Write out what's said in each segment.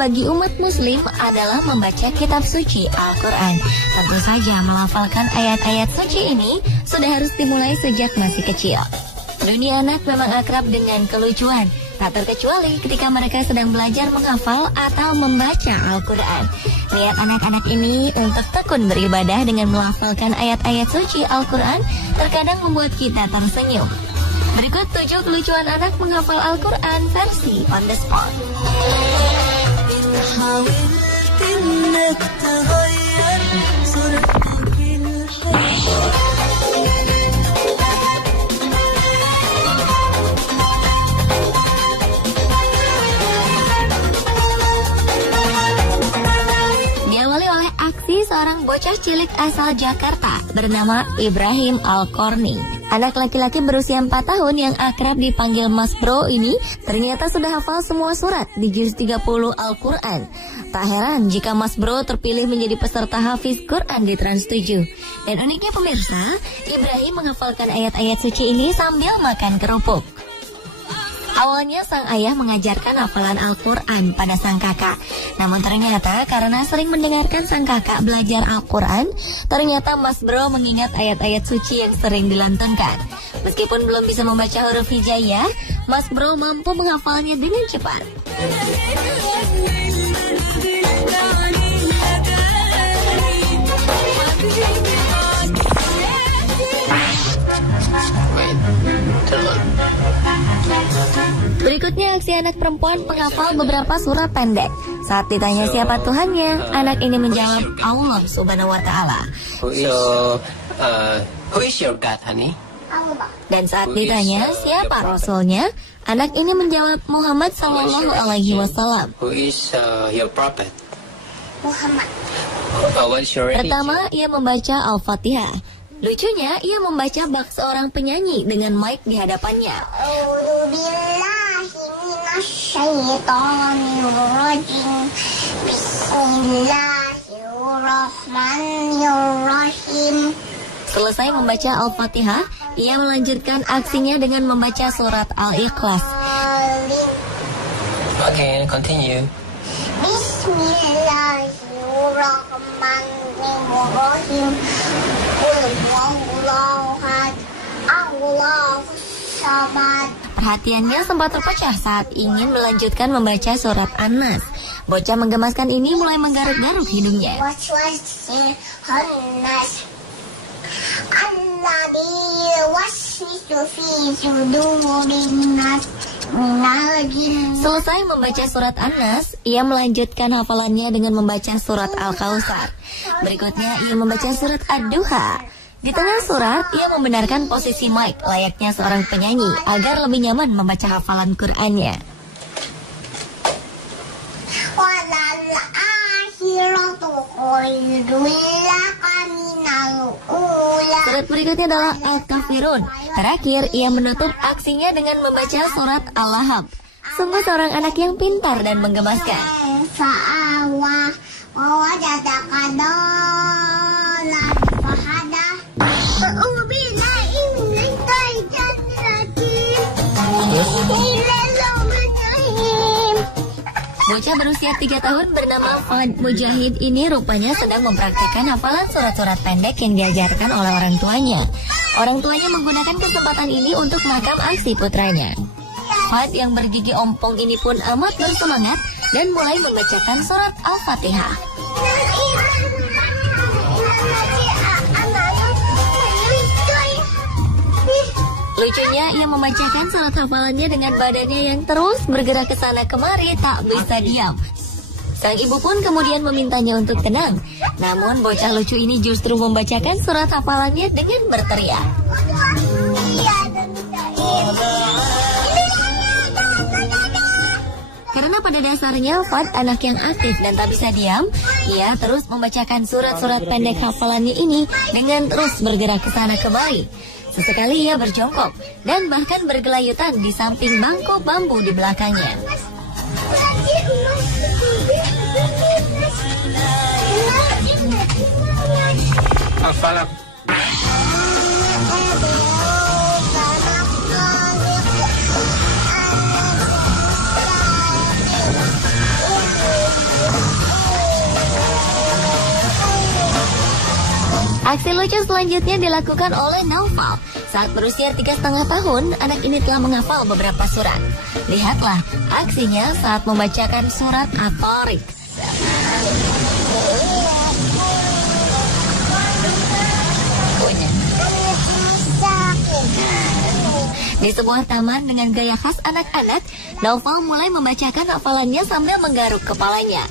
bagi umat muslim adalah membaca kitab suci Al-Quran. Tentu saja melafalkan ayat-ayat suci ini sudah harus dimulai sejak masih kecil. Dunia anak memang akrab dengan kelucuan, tak terkecuali ketika mereka sedang belajar menghafal atau membaca Al-Quran. Niat anak-anak ini untuk tekun beribadah dengan melafalkan ayat-ayat suci Al-Quran terkadang membuat kita tersenyum. Berikut 7 kelucuan anak menghafal Al-Quran versi on the spot. Diawali oleh aksi seorang bocah cilik asal Jakarta bernama Ibrahim Al-Korning. Anak laki-laki berusia 4 tahun yang akrab dipanggil Mas Bro ini ternyata sudah hafal semua surat di juz 30 Al-Quran. Tak heran jika Mas Bro terpilih menjadi peserta hafiz Quran di Trans 7. Dan uniknya pemirsa, Ibrahim menghafalkan ayat-ayat suci ini sambil makan kerupuk. Awalnya sang ayah mengajarkan hafalan Al-Quran pada sang kakak. Namun ternyata karena sering mendengarkan sang kakak belajar Al-Quran, ternyata Mas Bro mengingat ayat-ayat suci yang sering dilantunkan. Meskipun belum bisa membaca huruf hijaiyah, Mas Bro mampu menghafalnya dengan cepat. Berikutnya aksi anak perempuan penghafal beberapa surat pendek. Saat ditanya siapa Tuhannya, anak ini menjawab Allah Subhanahu wa Ta'ala. Who is your God, honey? Dan saat ditanya siapa Rasulnya, anak ini menjawab Muhammad Sallallahu Alaihi Wasallam. Who is your prophet? Muhammad. What's your religion? Pertama, ia membaca Al-Fatihah. Lucunya, ia membaca bak seorang penyanyi dengan mic di hadapannya. Bismillahirrahmanirrahim. Selesai membaca Al-Fatihah, ia melanjutkan aksinya dengan membaca surat Al-Ikhlas. Okay, continue. Bismillahirrahmanirrahim. Perhatiannya sempat terpecah saat ingin melanjutkan membaca surat An-Nas. Bocah menggemaskan ini mulai menggaruk-garuk hidungnya. Selesai membaca surat An-Nas, ia melanjutkan hafalannya dengan membaca surat Al-Kautsar. Berikutnya ia membaca surat Ad-Duha. Di tengah surat, ia membenarkan posisi mic layaknya seorang penyanyi agar lebih nyaman membaca hafalan Qur'annya. Surat berikutnya adalah Al-Kafirun. Terakhir, ia menutup aksinya dengan membaca surat Al-Lahab. Sungguh seorang anak yang pintar dan menggemaskan. Bocah berusia 3 tahun bernama Fad Mujahid ini rupanya sedang mempraktikkan hafalan surat-surat pendek yang diajarkan oleh orang tuanya. Orang tuanya menggunakan kesempatan ini untuk merekam aksi putranya. Fad yang bergigi ompong ini pun amat bersemangat dan mulai membacakan surat Al-Fatihah. Lucunya, ia membacakan surat hafalannya dengan badannya yang terus bergerak ke sana kemari tak bisa diam. Sang ibu pun kemudian memintanya untuk tenang. Namun bocah lucu ini justru membacakan surat hafalannya dengan berteriak. Karena pada dasarnya Fad anak yang aktif dan tak bisa diam, ia terus membacakan surat-surat pendek hafalannya ini dengan terus bergerak ke sana kemari. Sesekali ia berjongkok dan bahkan bergelayutan di samping bangku bambu di belakangnya. Al-Falaq. Aksi lucu selanjutnya dilakukan oleh Naufal. Saat berusia 3,5 tahun, anak ini telah menghafal beberapa surat. Lihatlah aksinya saat membacakan surat At-Tariq. Di sebuah taman dengan gaya khas anak-anak, Naufal mulai membacakan hafalannya sambil menggaruk kepalanya.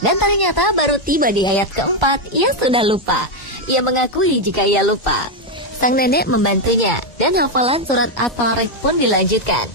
Dan ternyata baru tiba di ayat keempat, ia sudah lupa. Ia mengakui jika ia lupa. Sang nenek membantunya, dan hafalan surat At-Tariq pun dilanjutkan.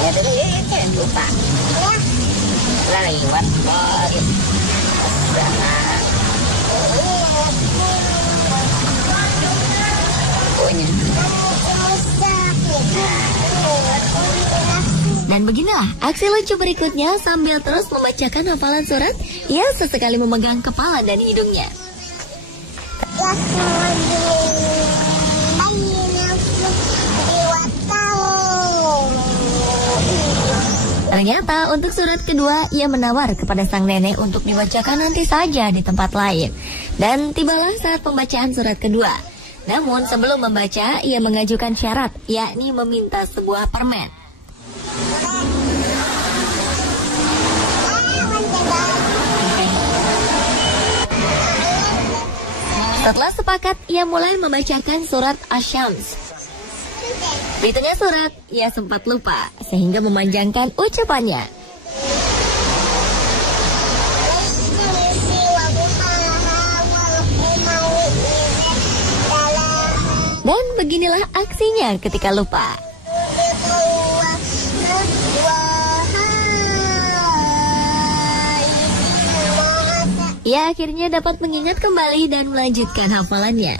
Ya dulu jangan lupa. Lewat Tariq. Dan beginilah aksi lucu berikutnya sambil terus membacakan hafalan surat, ia sesekali memegang kepala dan hidungnya. Ternyata untuk surat kedua ia menawar kepada sang nenek untuk dibacakan nanti saja di tempat lain. Dan tibalah saat pembacaan surat kedua. Namun sebelum membaca ia mengajukan syarat, yakni meminta sebuah permen. Setelah sepakat, ia mulai membacakan surat Asy-Syams. Di tengah surat, ia sempat lupa, sehingga memanjangkan ucapannya. Dan beginilah aksinya ketika lupa. Ia akhirnya dapat mengingat kembali dan melanjutkan hafalannya.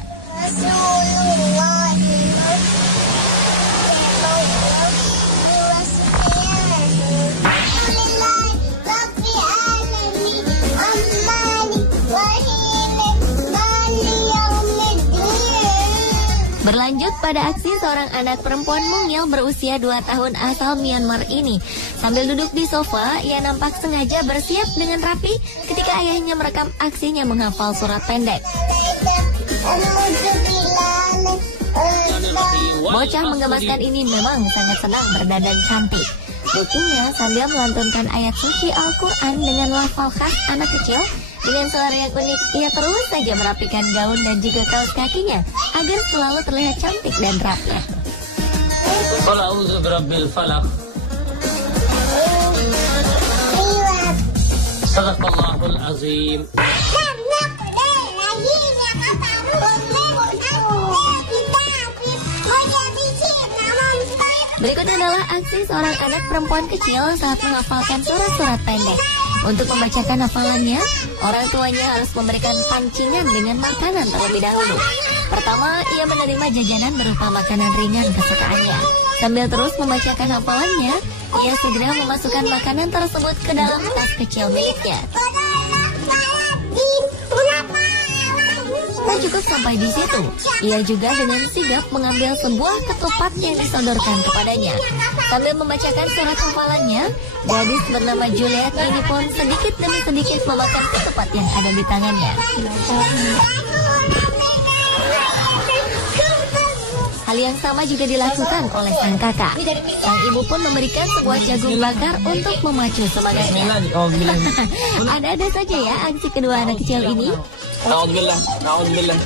Berlanjut pada aksi seorang anak perempuan mungil berusia 2 tahun asal Myanmar ini. Sambil duduk di sofa, ia nampak sengaja bersiap dengan rapi ketika ayahnya merekam aksinya menghafal surat pendek. Bocah menggemaskan ini memang sangat senang berdandan cantik. Buktinya sambil melantunkan ayat suci Al-Quran dengan lafal khas anak kecil. Dengan suara yang unik, ia terus saja merapikan gaun dan juga kaos kakinya agar selalu terlihat cantik dan rapi. Qul a'udzu birabbil falaq. Sadaqallahul azim. Berikut adalah aksi seorang anak perempuan kecil saat menghafalkan surat-surat pendek. Untuk membacakan hafalannya, orang tuanya harus memberikan pancingan dengan makanan terlebih dahulu. Pertama, ia menerima jajanan berupa makanan ringan kesukaannya. Sambil terus membacakan hafalannya, ia segera memasukkan makanan tersebut ke dalam tas kecil miliknya. Tak cukup sampai di situ, ia juga dengan sigap mengambil sebuah ketupat yang disodorkan kepadanya. Sambil membacakan surat hafalannya, gadis bernama Juliet ini pun sedikit demi sedikit memakan ketupat yang ada di tangannya. Hal yang sama juga dilakukan oleh sang kakak. Sang ibu pun memberikan sebuah jagung bakar untuk memacu semangatnya. Ada-ada saja ya aksi kedua anak kecil ini. Na'udzubillah. Na'udzubillah.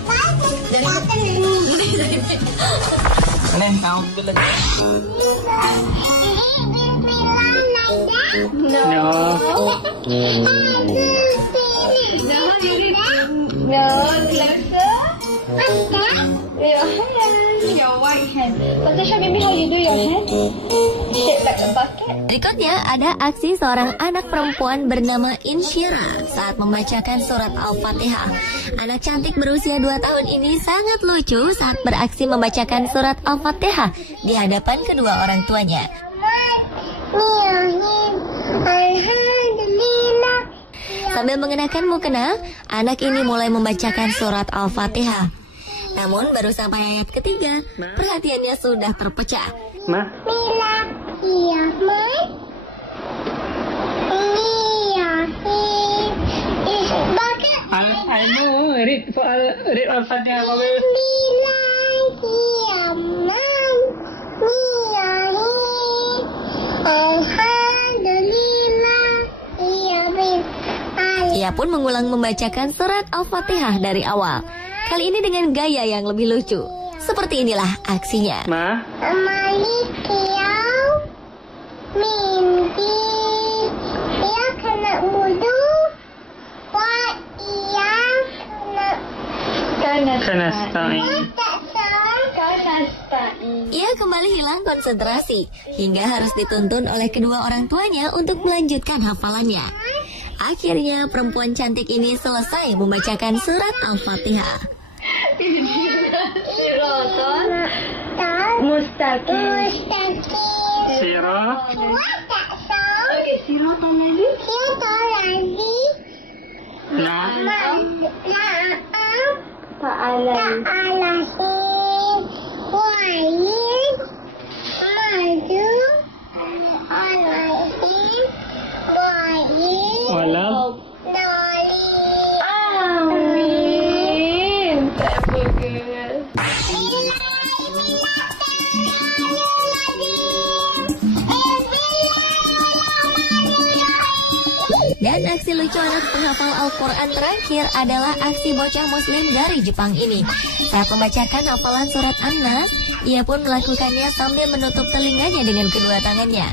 Berikutnya ada aksi seorang anak perempuan bernama Insyira saat membacakan surat Al-Fatihah. Anak cantik berusia 2 tahun ini sangat lucu saat beraksi membacakan surat Al-Fatihah di hadapan kedua orang tuanya. Sambil mengenakan mukena, anak ini mulai membacakan surat Al-Fatihah. Namun baru sampai ayat ketiga, perhatiannya sudah terpecah. Mila, iya, read Al-Fatihah. Ia pun mengulang membacakan surat Al-Fatihah dari awal. Kali ini dengan gaya yang lebih lucu. Seperti inilah aksinya. Ia kembali hilang konsentrasi hingga harus dituntun oleh kedua orang tuanya untuk melanjutkan hafalannya. Akhirnya perempuan cantik ini selesai membacakan surat Al-Fatihah. Dan aksi lucu anak penghafal Al-Quran terakhir adalah aksi bocah muslim dari Jepang ini. Saat membacakan hafalan surat An-Nas, ia pun melakukannya sambil menutup telinganya dengan kedua tangannya.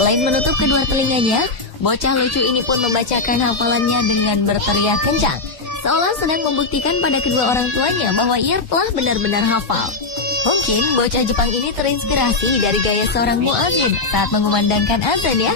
Selain menutup kedua telinganya, bocah lucu ini pun membacakan hafalannya dengan berteriak kencang, seolah sedang membuktikan pada kedua orang tuanya bahwa ia telah benar-benar hafal. Mungkin bocah Jepang ini terinspirasi dari gaya seorang muadzin saat mengumandangkan azan ya.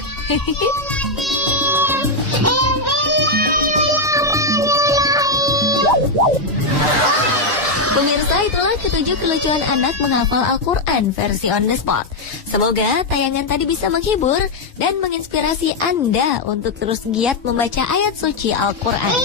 Pemirsa, itulah ketujuh kelucuan anak menghafal Al-Quran versi on the spot. Semoga tayangan tadi bisa menghibur dan menginspirasi Anda untuk terus giat membaca ayat suci Al-Quran.